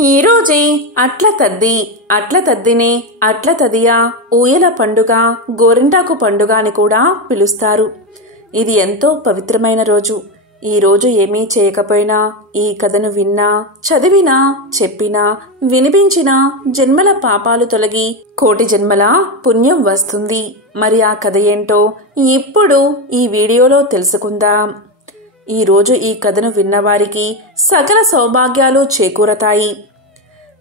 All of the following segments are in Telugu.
ఈరోజే అట్ల తద్దినే అట్ల తదియ ఊయల పండుగ గోరింటాకు పండుగ అని కూడా పిలుస్తారు. ఇది ఎంతో పవిత్రమైన రోజు. ఈ రోజు ఏమీ చేయకపోయినా ఈ కథను విన్నా, చదివినా, చెప్పినా, వినిపించినా జన్మల పాపాలు తొలగి కోటి జన్మల పుణ్యం వస్తుంది. మరి ఆ కథ ఏంటో ఇప్పుడు ఈ వీడియోలో తెలుసుకుందాం. ఈరోజు ఈ కథను విన్నవారికి సకల సౌభాగ్యాలు చేకూరతాయి.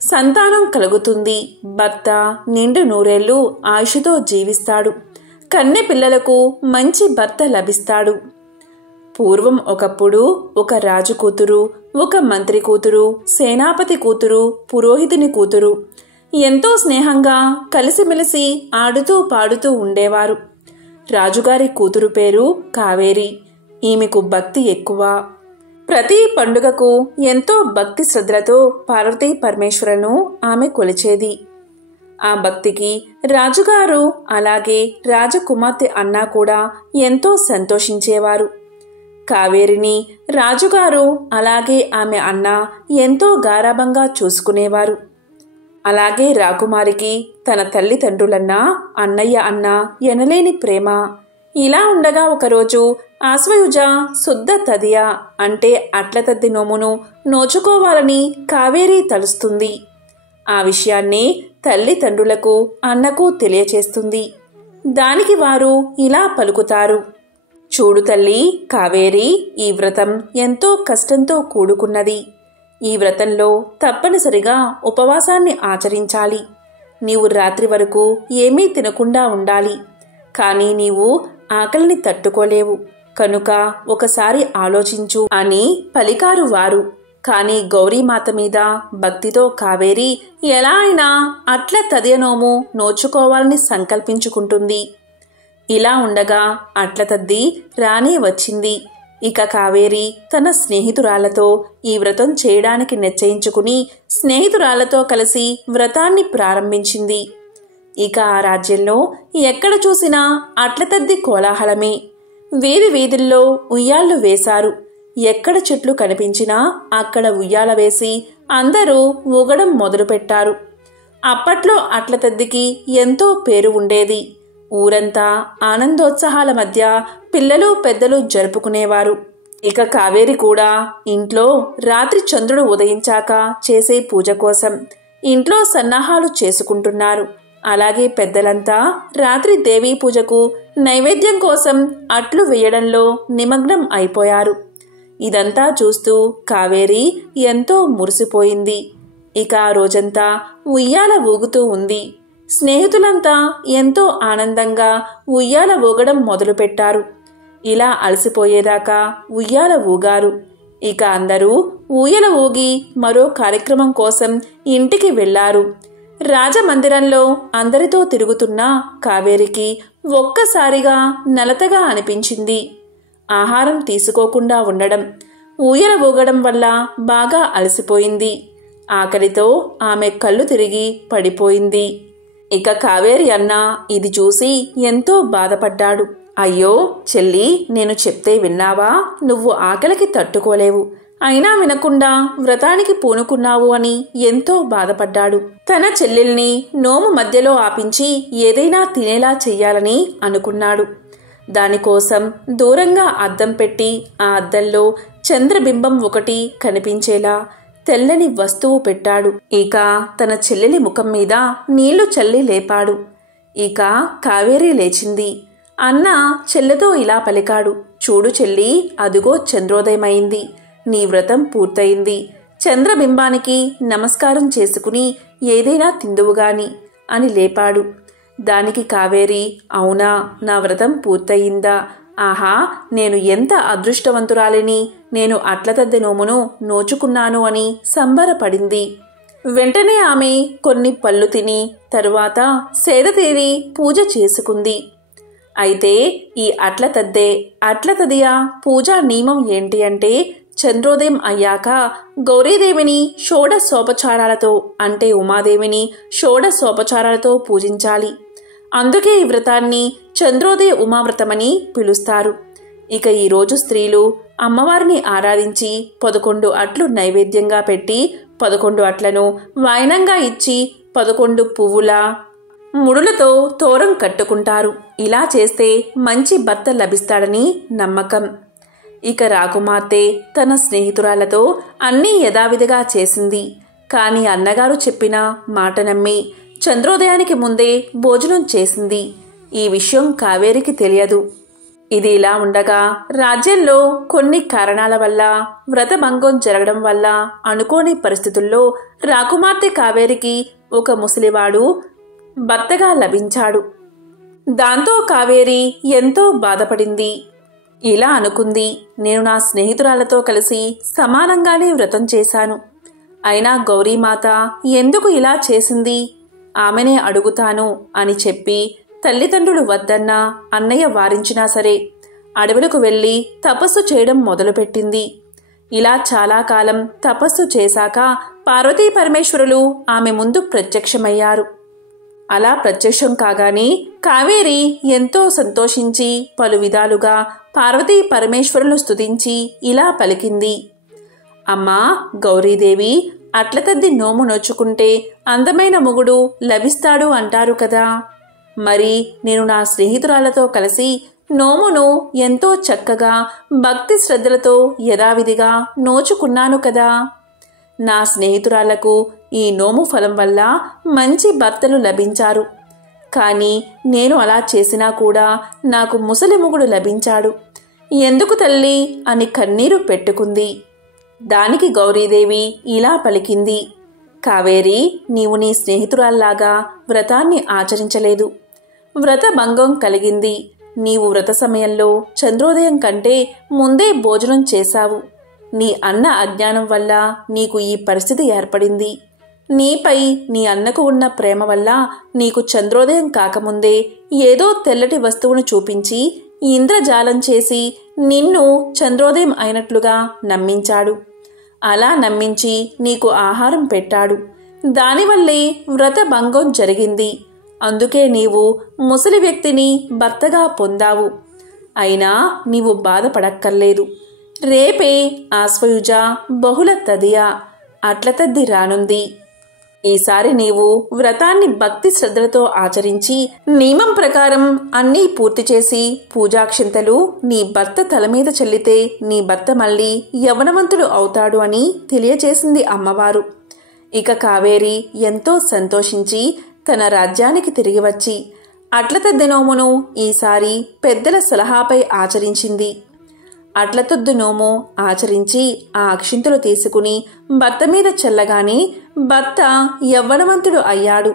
సంతానం కలుగుతుంది. భర్త నిండు నూరేళ్లు ఆయుషుతో జీవిస్తాడు. కన్నె పిల్లలకు మంచి భర్త లభిస్తాడు. పూర్వం ఒకప్పుడు ఒక రాజు కూతురు, ఒక మంత్రి కూతురు, సేనాపతి కూతురు, పురోహితుని కూతురు ఎంతో స్నేహంగా కలిసిమెలిసి ఆడుతూ పాడుతూ ఉండేవారు. రాజుగారి కూతురు పేరు కావేరి. ఈమెకు భక్తి ఎక్కువ. ప్రతి పండుగకు ఎంతో భక్తి శ్రద్ధలతో పార్వతీ పరమేశ్వరులను ఆమె కొలిచేది. ఆ భక్తికి రాజుగారు అలాగే రాజకుమార్తె అన్నా కూడా ఎంతో సంతోషించేవారు. కావేరిని రాజుగారు అలాగే ఆమె అన్న ఎంతో గారాబంగా చూసుకునేవారు. అలాగే రాకుమారికి తన తల్లిదండ్రులన్నా అన్నయ్య అన్నా ఎనలేని ప్రేమ. ఇలా ఉండగా ఒకరోజు ఆశ్వయుజ శుద్ధ తదియ అంటే అట్ల తద్ది నోమును నోచుకోవాలని కావేరి తలుస్తుంది. ఆ విషయాన్ని తల్లిదండ్రులకు అన్నకు తెలియచేస్తుంది. దానికి వారు ఇలా పలుకుతారు: చూడు తల్లి కావేరి, ఈ వ్రతం ఎంతో కష్టంతో కూడుకున్నది. ఈ వ్రతంలో తప్పనిసరిగా ఉపవాసాన్ని ఆచరించాలి. నీవు రాత్రి వరకు ఏమీ తినకుండా ఉండాలి. కానీ నీవు ఆకలిని తట్టుకోలేవు కనుక ఒకసారి ఆలోచించు అని పలికారు వారు. కాని గౌరీమాత మీద భక్తితో కావేరి ఎలా అయినా అట్ల తదియనోము నోచుకోవాలని సంకల్పించుకుంటుంది. ఇలా ఉండగా అట్ల తద్ది రానే వచ్చింది. ఇక కావేరి తన స్నేహితురాళ్లతో ఈ వ్రతం చేయడానికి నిశ్చయించుకుని స్నేహితురాళ్లతో కలిసి వ్రతాన్ని ప్రారంభించింది. ఇక ఆ రాజ్యంలో ఎక్కడ చూసినా అట్ల తద్ది కోలాహలమే. వీధి వీధుల్లో ఉయ్యాళ్ళు వేశారు. ఎక్కడ చెట్లు కనిపించినా అక్కడ ఉయ్యాల వేసి అందరూ ఊగడం మొదలుపెట్టారు. అప్పట్లో అట్ల తద్దికి ఎంతో పేరు ఉండేది. ఊరంతా ఆనందోత్సాహాల మధ్య పిల్లలు పెద్దలు జరుపుకునేవారు. ఇక కావేరి కూడా ఇంట్లో రాత్రి చంద్రుడు ఉదయించాక చేసే పూజ కోసం ఇంట్లో సన్నాహాలు చేసుకుంటున్నారు. అలాగే పెద్దలంతా రాత్రి దేవీ పూజకు నైవేద్యం కోసం అట్లు వేయడంలో నిమగ్నం అయిపోయారు. ఇదంతా చూస్తూ కావేరి ఎంతో మురిసిపోయింది. ఇక ఆ రోజంతా ఉయ్యాల ఊగుతూ ఉంది. స్నేహితులంతా ఎంతో ఆనందంగా ఉయ్యాల ఊగడం మొదలుపెట్టారు. ఇలా అలసిపోయేదాకా ఉయ్యాల ఊగారు. ఇక అందరూ ఊయల ఊగి మరో కార్యక్రమం కోసం ఇంటికి వెళ్లారు. రాజమందిరంలో అందరితో తిరుగుతున్న కావేరికి ఒక్కసారిగా నలతగా అనిపించింది. ఆహారం తీసుకోకుండా ఉండడం, ఊయల ఊగడం వల్ల బాగా అలసిపోయింది. ఆకలితో ఆమె కళ్ళు తిరిగి పడిపోయింది. ఇక కావేరి అన్న ఇది చూసి ఎంతో బాధపడ్డాడు. అయ్యో చెల్లి, నేను చెప్తే విన్నావా? నువ్వు ఆకలికి తట్టుకోలేవు, అయినా వినకుండా వ్రతానికి పూనుకున్నావు అని ఎంతో బాధపడ్డాడు. తన చెల్లెల్ని నోము మధ్యలో ఆపించి ఏదైనా తినేలా చెయ్యాలని అనుకున్నాడు. దానికోసం దూరంగా అద్దం పెట్టి ఆ అద్దంలో చంద్రబింబం ఒకటి కనిపించేలా తెల్లని వస్తువు పెట్టాడు. ఇక తన చెల్లెలి ముఖం మీద నీళ్లు చల్లి లేపాడు. ఇక కావేరి లేచింది. అన్న చెల్లెతో ఇలా పలికాడు: చూడు చెల్లి, అదుగో చంద్రోదయమైంది. నీ వ్రతం పూర్తయింది. చంద్రబింబానికి నమస్కారం చేసుకుని ఏదైనా తిందువుగాని అని లేపాడు. దానికి కావేరి, అవునా, నా వ్రతం పూర్తయిందా? ఆహా, నేను ఎంత అదృష్టవంతురాలిని, నేను అట్ల తద్ది నోమును నోచుకున్నాను అని సంబరపడింది. వెంటనే ఆమె కొన్ని పళ్ళు తిని తరువాత సేద తీరి పూజ చేసుకుంది. అయితే ఈ అట్ల తదియ పూజా నియమం ఏంటి అంటే, చంద్రోదయం అయ్యాక గౌరీదేవిని షోడశోపచారాలతో అంటే ఉమాదేవిని షోడశోపచారాలతో పూజించాలి. అందుకే ఈ వ్రతాన్ని చంద్రోదయ ఉమావ్రతమని పిలుస్తారు. ఇక ఈరోజు స్త్రీలు అమ్మవారిని ఆరాధించి 11 అట్లు నైవేద్యంగా పెట్టి 11 అట్లను వాయనంగా ఇచ్చి 11 పువ్వుల ముడులతో తోరం కట్టుకుంటారు. ఇలా చేస్తే మంచి భర్త లభిస్తాడని నమ్మకం. ఇక రాకుమార్తె తన స్నేహితురాలతో అన్నీ యథావిధిగా చేసింది. కాని అన్నగారు చెప్పిన మాట నమ్మి చంద్రోదయానికి ముందే భోజనం చేసింది. ఈ విషయం కావేరికి తెలియదు. ఇది ఇలా ఉండగా రాజ్యంలో కొన్ని కారణాల వల్ల వ్రతభంగం జరగడం వల్ల అనుకోని పరిస్థితుల్లో రాకుమార్తె కావేరికి ఒక ముసలివాడు భర్తగా లభించాడు. దాంతో కావేరి ఎంతో బాధపడింది. ఇలా అనుకుంది, నేను నా స్నేహితురాలతో కలిసి సమానంగానే వ్రతం చేశాను. అయినా గౌరీమాత ఎందుకు ఇలా చేసింది, ఆమెనే అడుగుతాను అని చెప్పి తల్లిదండ్రులు వద్దన్నా అన్నయ్య వారించినా సరే అడవులకు వెళ్ళి తపస్సు చేయడం మొదలుపెట్టింది. ఇలా చాలా కాలం తపస్సు చేశాక పార్వతీ పరమేశ్వరులు ఆమె ముందు ప్రత్యక్షమయ్యారు. అలా ప్రత్యక్షం కాగానే కావేరి ఎంతో సంతోషించి పలు విధాలుగా పార్వతీ పరమేశ్వరులను స్తుతించి ఇలా పలికింది. అమ్మా గౌరీదేవి, అట్లతద్ది నోము నోచుకుంటే అందమైన మొగుడు లభిస్తాడు అంటారు కదా. మరి నేను నా స్నేహితురాలతో కలిసి నోమును ఎంతో చక్కగా భక్తి శ్రద్ధలతో యథావిధిగా నోచుకున్నాను కదా. నా స్నేహితురాలకు ఈ నోము ఫలం వల్ల మంచి భర్తలు లభించారు. కానీ నేను అలా చేసినా కూడా నాకు ముసలి మొగుడు లభించాడు. ఎందుకు తల్లి అని కన్నీరు పెట్టుకుంది. దానికి గౌరీదేవి ఇలా పలికింది. కావేరి, నీవు నీ స్నేహితురాల్లాగా వ్రతాన్ని ఆచరించలేదు. వ్రత భంగం కలిగింది. నీవు వ్రత సమయంలో చంద్రోదయం కంటే ముందే భోజనం చేశావు. నీ అన్న అజ్ఞానం వల్ల నీకు ఈ పరిస్థితి ఏర్పడింది. నీపై నీ అన్నకు ఉన్న ప్రేమ వల్ల నీకు చంద్రోదయం కాకముందే ఏదో తెల్లటి వస్తువును చూపించి ఇంద్రజాలం చేసి నిన్ను చంద్రోదయం అయినట్లుగా నమ్మించాడు. అలా నమ్మించి నీకు ఆహారం పెట్టాడు. దానివల్లే వ్రత భంగం జరిగింది. అందుకే నీవు ముసలి వ్యక్తిని భర్తగా పొందావు. అయినా నీవు బాధపడక్కర్లేదు. రేపే ఆశ్వయుజ బహుళ తదియ అట్లతద్ది రానుంది. ఈసారి నీవు వ్రతాన్ని భక్తి శ్రద్ధలతో ఆచరించి నియమం ప్రకారం అన్నీ పూర్తి చేసి పూజాక్షింతలు నీ భర్త తల మీద చల్లితే నీ భర్త మళ్ళీ యవ్వనవంతుడు అవుతాడు అని తెలియచేసింది అమ్మవారు. ఇక కావేరి ఎంతో సంతోషించి తన రాజ్యానికి తిరిగి వచ్చి అట్లతద్ది నోమును ఈసారి పెద్దల సలహాపై ఆచరించింది. అట్లతద్దు నోము ఆచరించి ఆ అక్షింతలు తీసుకుని భర్త మీద చల్లగానే భర్త యవ్వనవంతుడు అయ్యాడు.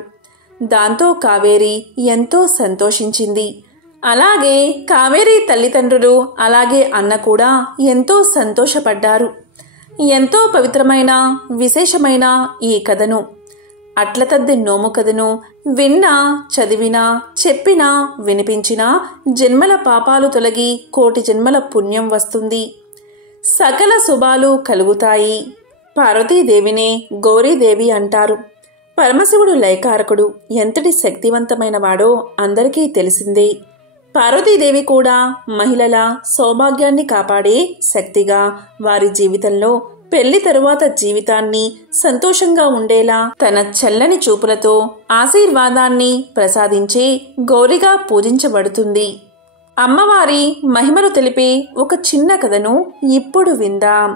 దాంతో కావేరి ఎంతో సంతోషించింది. అలాగే కావేరి తల్లిదండ్రులు అలాగే అన్న కూడా ఎంతో సంతోషపడ్డారు. ఎంతో పవిత్రమైన విశేషమైన ఈ కథను అట్లతద్ది నోము కథను విన్నా, చదివినా, చెప్పినా, వినిపించినా జన్మల పాపాలు తొలగి కోటి జన్మల పుణ్యం వస్తుంది. సకల శుభాలు కలుగుతాయి. పార్వతీదేవినే గౌరీదేవి అంటారు. పరమశివుడు లయకారకుడు ఎంతటి శక్తివంతమైన వాడో అందరికీ తెలిసిందే. పార్వతీదేవి కూడా మహిళల సౌభాగ్యాన్ని కాపాడే శక్తిగా వారి జీవితంలో పెళ్లి తరువాత జీవితాన్ని సంతోషంగా ఉండేలా తన చల్లని చూపులతో ఆశీర్వాదాన్ని ప్రసాదించే గౌరిగా పూజించబడుతుంది. అమ్మవారి మహిమలు తెలిపే ఒక చిన్న కథను ఇప్పుడు విందాం.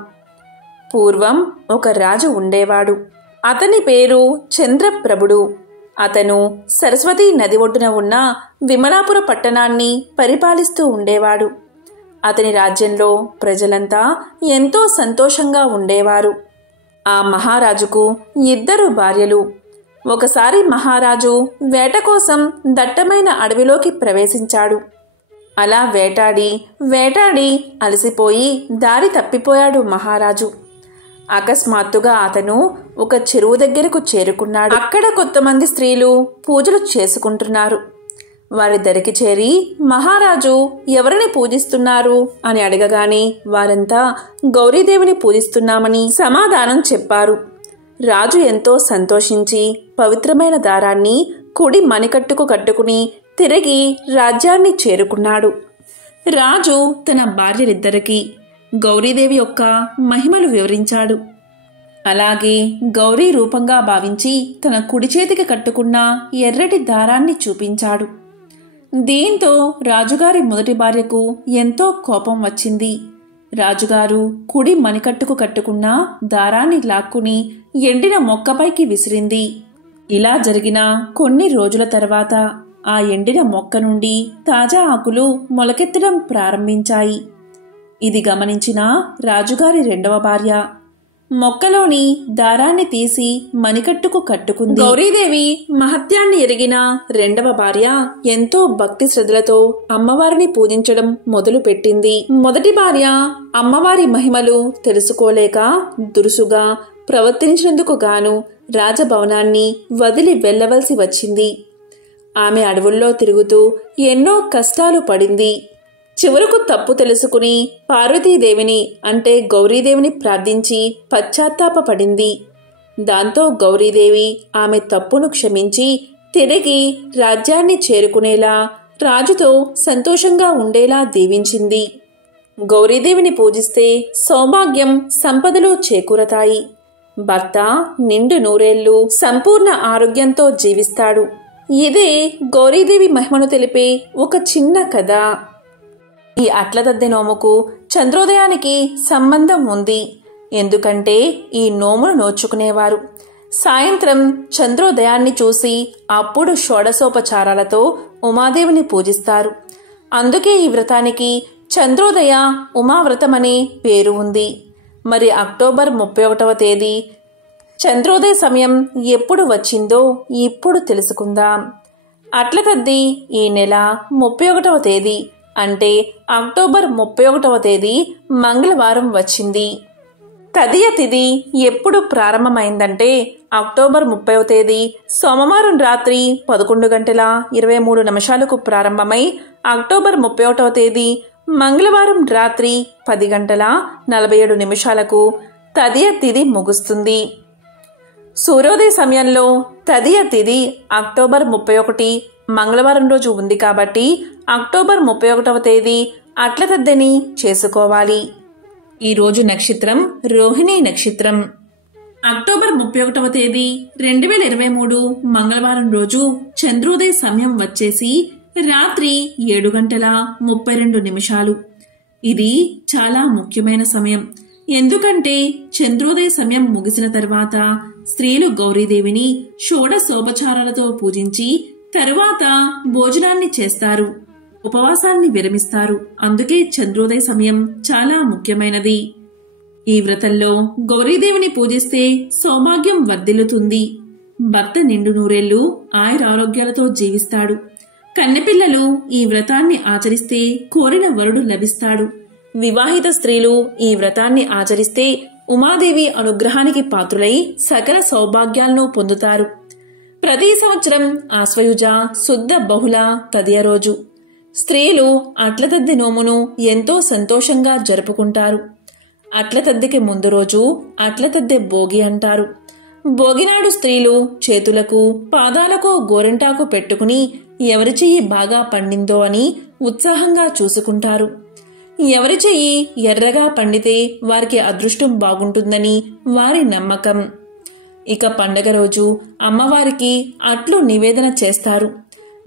పూర్వం ఒక రాజు ఉండేవాడు. అతని పేరు చంద్రప్రభుడు. అతను సరస్వతీ నది ఒడ్డున ఉన్న విమలాపుర పట్టణాన్ని పరిపాలిస్తూ ఉండేవాడు. అతని రాజ్యంలో ప్రజలంతా ఎంతో సంతోషంగా ఉండేవారు. ఆ మహారాజుకు 2 భార్యలు. ఒకసారి మహారాజు వేట కోసం దట్టమైన అడవిలోకి ప్రవేశించాడు. అలా వేటాడి వేటాడి అలసిపోయి దారి తప్పిపోయాడు మహారాజు. అకస్మాత్తుగా అతను ఒక చెరువు దగ్గరకు చేరుకున్నాడు. అక్కడ కొంతమంది స్త్రీలు పూజలు చేసుకుంటున్నారు. వారి దరికి చేరి మహారాజు ఎవరిని పూజిస్తున్నారు అని అడగగానే వారంతా గౌరీదేవిని పూజిస్తున్నామని సమాధానం చెప్పారు. రాజు ఎంతో సంతోషించి పవిత్రమైన దారాన్ని కుడి మణికట్టుకు కట్టుకుని తిరిగి రాజ్యాన్ని చేరుకున్నాడు. రాజు తన భార్యలిద్దరికీ గౌరీదేవి యొక్క మహిమలు వివరించాడు. అలాగే గౌరీ రూపంగా భావించి తన కుడి చేతికి కట్టుకున్న ఎర్రటి దారాన్ని చూపించాడు. దీంతో రాజుగారి మొదటి భార్యకు ఎంతో కోపం వచ్చింది. రాజుగారు కుడి మణికట్టుకు కట్టుకున్న దారాన్ని లాక్కుని ఎండిన మొక్కపైకి విసిరింది. ఇలా జరిగిన కొన్ని రోజుల తర్వాత ఆ ఎండిన మొక్క నుండి తాజా ఆకులు మొలకెత్తడం ప్రారంభించాయి. ఇది గమనించిన రాజుగారి రెండవ భార్య మొక్కలోని దారాన్ని తీసి మణికట్టుకు కట్టుకుంది. గౌరీదేవి మహత్యాన్ని ఎరిగిన రెండవ భార్య ఎంతో భక్తి శ్రద్ధలతో అమ్మవారిని పూజించడం మొదలుపెట్టింది. మొదటి భార్య అమ్మవారి మహిమలు తెలుసుకోలేక దురుసుగా ప్రవర్తించినందుకు గాను రాజభవనాన్ని వదిలి వెళ్లవలసి వచ్చింది. ఆమె అడవుల్లో తిరుగుతూ ఎన్నో కష్టాలు పడింది. చివరకు తప్పు తెలుసుకుని పార్వతీదేవిని అంటే గౌరీదేవిని ప్రార్థించి పశ్చాత్తాపపడింది. దాంతో గౌరీదేవి ఆమె తప్పును క్షమించి తిరిగి రాజ్యాన్ని చేరుకునేలా రాజుతో సంతోషంగా ఉండేలా దీవించింది. గౌరీదేవిని పూజిస్తే సౌభాగ్యం సంపదలు చేకూరతాయి. భర్త నిండు నూరేళ్లు సంపూర్ణ ఆరోగ్యంతో జీవిస్తాడు. ఇదే గౌరీదేవి మహిమను తెలిపే ఒక చిన్న కథ. ఈ అట్లతద్దె నోముకు చంద్రోదయానికి సంబంధం ఉంది. ఎందుకంటే ఈ నోమును నోచుకునేవారు సాయంత్రం చంద్రోదయాన్ని చూసి అప్పుడు షోడశోపచారాలతో ఉమాదేవిని పూజిస్తారు. అందుకే ఈ వ్రతానికి చంద్రోదయ ఉమావ్రతమనే పేరు ఉంది. మరి అక్టోబర్ 31వ తేదీ చంద్రోదయ సమయం ఎప్పుడు వచ్చిందో ఇప్పుడు తెలుసుకుందాం. అట్లతద్ది ఈ నెల 31వ తేదీ అంటే అక్టోబర్ 31వ తేదీ మంగళవారం వచ్చింది. తదియ తిథి ఎప్పుడు ప్రారంభమైందంటే అక్టోబర్ 30వ తేదీ సోమవారం రాత్రి 11:23 ప్రారంభమై అక్టోబర్ 31వ తేదీ మంగళవారం రాత్రి 10:47 తదియ తిథి ముగుస్తుంది. సూర్యోదయ సమయంలో తదియ తిథి అక్టోబర్ 31 మంగళవారం రోజు ఉంది కాబట్టి అక్టోబర్ 31వ తేదీ అట్లతద్దెని చేసుకోవాలి. ఈ రోజు నక్షత్రం రోహిణి నక్షత్రం. అక్టోబర్ 31వ తేదీ 2023 మంగళవారం రోజు చంద్రోదయ సమయం వచ్చేసి రాత్రి 7:32. ఇది చాలా ముఖ్యమైన సమయం. ఎందుకంటే చంద్రోదయ సమయం ముగిసిన తర్వాత స్త్రీలు గౌరీదేవిని షోడశోపచారాలతో పూజించి తరువాత భోజనాన్ని చేస్తారు, ఉపవాసాన్ని విరమిస్తారు. అందుకే చంద్రోదయ సమయం చాలా ముఖ్యమైనది. ఈ వ్రతంలో గౌరీదేవిని పూజిస్తే సౌభాగ్యం వర్ధిల్లుతుంది. భర్త నిండు నూరేళ్లు ఆయురారోగ్యాలతో జీవిస్తాడు. కన్నెపిల్లలు ఈ వ్రతాన్ని ఆచరిస్తే కోరిన వరుడు లభిస్తాడు. వివాహిత స్త్రీలు ఈ వ్రతాన్ని ఆచరిస్తే ఉమాదేవి అనుగ్రహానికి పాత్రులై సకల సౌభాగ్యాలను పొందుతారు. ప్రతి సంవత్సరం ఆశ్వయుజ శుద్ధ బహుళ తదియ రోజు స్త్రీలు అట్లతద్దె నోమును ఎంతో సంతోషంగా జరుపుకుంటారు. అట్లతద్దెకి ముందు రోజు అట్లతద్దె భోగి అంటారు. భోగినాడు స్త్రీలు చేతులకు పాదాలకు గోరింటాకు పెట్టుకుని ఎవరి చెయ్యి బాగా పండిందో అని ఉత్సాహంగా చూసుకుంటారు. ఎవరి చెయ్యి ఎర్రగా పండితే వారికి అదృష్టం బాగుంటుందని వారి నమ్మకం. ఇక పండగ రోజు అమ్మవారికి అట్లు నివేదన చేస్తారు.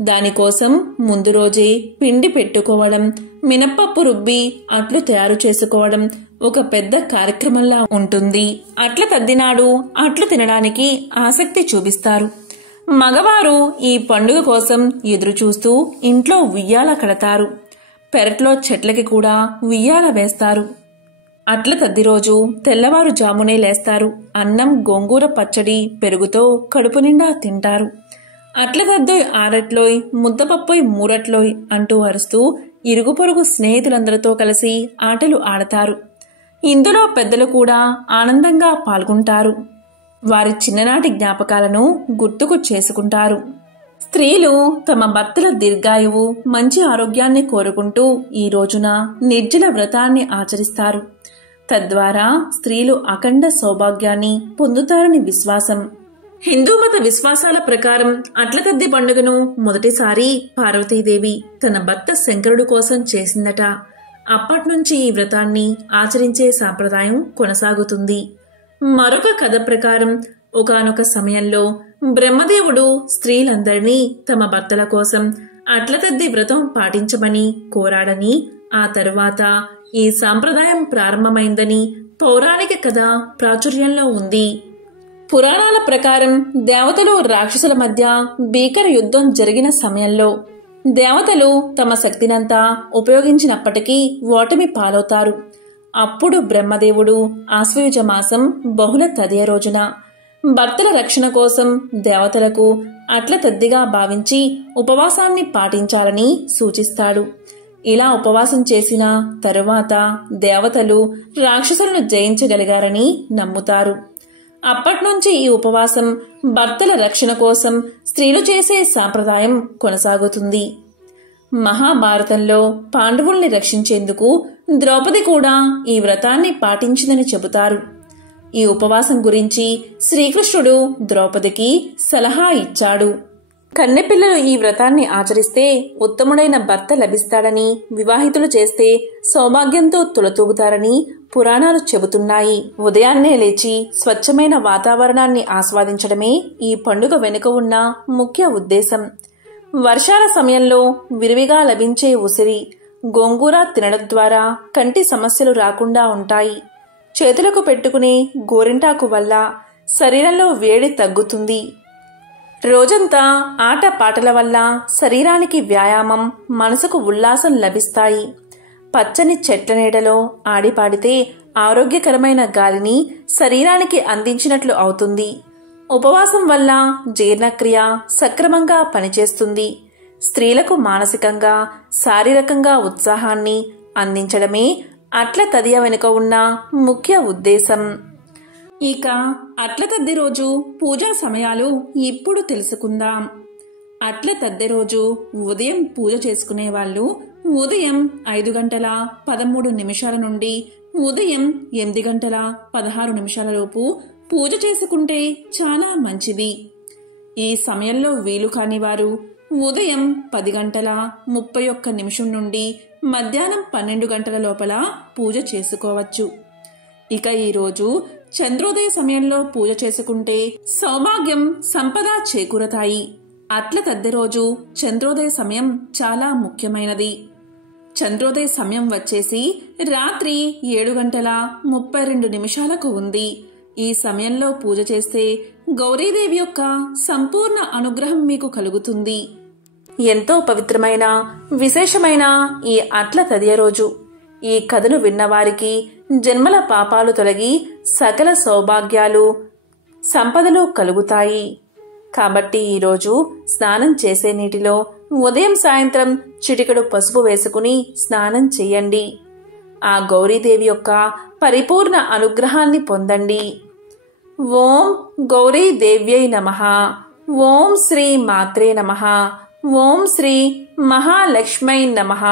దానికోసం ముందు రోజే పిండి పెట్టుకోవడం, మినప్పప్పు రుబ్బి అట్లు తయారు చేసుకోవడం ఒక పెద్ద కార్యక్రమంలా ఉంటుంది. అట్ల తద్దినాడు అట్లు తినడానికి ఆసక్తి చూపిస్తారు. మగవారు ఈ పండుగ కోసం ఎదురుచూస్తూ ఇంట్లో ఉయ్యాల కడతారు. పెరట్లో చెట్లకి కూడా ఉయ్యాల వేస్తారు. అట్ల తద్ది రోజు తెల్లవారుజామునే లేస్తారు. అన్నం, గోంగూర పచ్చడి, పెరుగుతో కడుపు నిండా తింటారు. అట్ల తద్దోయ్ ఆరట్లోయ్, ముద్దపప్పోయ్ మూరట్లోయ్ అంటూ అరుస్తూ ఇరుగు పొరుగు స్నేహితులందరితో కలిసి ఆటలు ఆడతారు. ఇందులో పెద్దలు కూడా ఆనందంగా పాల్గొంటారు. వారి చిన్ననాటి జ్ఞాపకాలను గుర్తుకు చేసుకుంటారు. స్త్రీలు తమ భర్తల దీర్ఘాయువు, మంచి ఆరోగ్యాన్ని కోరుకుంటూ ఈ రోజున నిర్జల వ్రతాన్ని ఆచరిస్తారు. తద్వారా స్త్రీలు అఖండ సౌభాగ్యాన్ని పొందుతారని విశ్వాసం. హిందూ మత విశ్వాసాల ప్రకారం అట్లతద్ది పండుగను మొదటిసారి పార్వతీదేవి తన భర్త శంకరుడు కోసం చేసిందట. అప్పట్నుంచి ఈ వ్రతాన్ని ఆచరించే సాంప్రదాయం కొనసాగుతుంది. మరొక కథ ప్రకారం ఒకానొక సమయంలో బ్రహ్మదేవుడు స్త్రీలందరినీ తమ భర్తల కోసం అట్లతద్ది వ్రతం పాటించమని కోరాడని, ఆ తరువాత ఈ సాంప్రదాయం ప్రారంభమైందని పౌరాణిక కథ ప్రాచుర్యంలో ఉంది. పురాణాల ప్రకారం దేవతలు రాక్షసుల మధ్య భీకర యుద్ధం జరిగిన సమయంలో దేవతలు తమ శక్తినంతా ఉపయోగించినప్పటికీ ఓటమి పాలవుతారు. అప్పుడు బ్రహ్మదేవుడు ఆశ్వయుజ మాసం బహుళ తదియ రోజున భర్తల రక్షణ కోసం దేవతలకు అట్ల తద్దిగా భావించి ఉపవాసాన్ని పాటించాలని సూచిస్తాడు. ఇలా ఉపవాసం చేసిన తరువాత దేవతలు రాక్షసులను జయించగలిగారని నమ్ముతారు. అప్పట్నుంచి ఈ ఉపవాసం భర్తల రక్షణ కోసం స్త్రీలు చేసే సాంప్రదాయం కొనసాగుతుంది. మహాభారతంలో పాండవుల్ని రక్షించేందుకు ద్రౌపది కూడా ఈ వ్రతాన్ని పాటించిందని చెబుతారు. ఈ ఉపవాసం గురించి శ్రీకృష్ణుడు ద్రౌపదికి సలహా ఇచ్చాడు. కన్నెపిల్లలు ఈ వ్రతాన్ని ఆచరిస్తే ఉత్తముడైన భర్త లభిస్తాడని, వివాహితులు చేస్తే సౌభాగ్యంతో తులతూగుతారని పురాణాలు చెబుతున్నాయి. ఉదయాన్నే లేచి స్వచ్ఛమైన వాతావరణాన్ని ఆస్వాదించడమే ఈ పండుగ వెనుక ఉన్న ముఖ్య ఉద్దేశం. వర్షాల సమయంలో విరివిగా లభించే ఉసిరి, గోంగూర తినడం ద్వారా కంటి సమస్యలు రాకుండా ఉంటాయి. చేతులకు పెట్టుకునే గోరింటాకు వల్ల శరీరంలో వేడి తగ్గుతుంది. రోజంతా ఆట పాటల వల్ల శరీరానికి వ్యాయామం, మనసుకు ఉల్లాసం లభిస్తాయి. పచ్చని చెట్ల నీడలో ఆడిపాడితే ఆరోగ్యకరమైన గాలిని శరీరానికి అందించినట్లు అవుతుంది. ఉపవాసం వల్ల జీర్ణక్రియ సక్రమంగా పనిచేస్తుంది. స్త్రీలకు మానసికంగా, శారీరకంగా ఉత్సాహాన్ని అందించడమే అట్ల తదియ వెనుక ఉన్న ముఖ్య ఉద్దేశం. ఇక అట్ల తద్ది రోజు పూజా సమయాలు ఇప్పుడు తెలుసుకుందాం. అట్ల తద్ది రోజు ఉదయం పూజ చేసుకునే వాళ్ళు ఉదయం 5:13 నుండి ఉదయం 8:16 లోపు పూజ చేసుకుంటే చాలా మంచిది. ఈ సమయంలో వీలు కాని వారు ఉదయం 10:31 నుండి మధ్యాహ్నం 12 లోపల పూజ చేసుకోవచ్చు. ఇక ఈరోజు చంద్రోదయ సమయంలో పూజ చేసుకుంటే సౌభాగ్యం, సంపద చేకూరతాయి. అట్ల తద్ది రోజు చంద్రోదయ సమయం చాలా ముఖ్యమైనది. చంద్రోదయ సమయం వచ్చేసి రాత్రి 7:32 ఉంది. ఈ సమయంలో పూజ చేస్తే గౌరీదేవి యొక్క సంపూర్ణ అనుగ్రహం మీకు కలుగుతుంది. ఎంతో పవిత్రమైన, విశేషమైన ఈ అట్ల తదియ రోజు ఈ కథను విన్నవారికి జన్మల పాపాలు తొలగి సకల సౌభాగ్యాలు, సంపదలు కలుగుతాయి. కాబట్టి ఈరోజు స్నానం చేసే నీటిలో ఉదయం సాయంత్రం చిటికెడు పసుపు వేసుకుని స్నానం చెయ్యండి. ఆ గౌరీదేవి యొక్క పరిపూర్ణ అనుగ్రహాన్ని పొందండి. ఓం గౌరీదేవ్యై నమః. ఓం శ్రీ మాత్రే నమః. ఓం శ్రీ మహాలక్ష్మై నమః.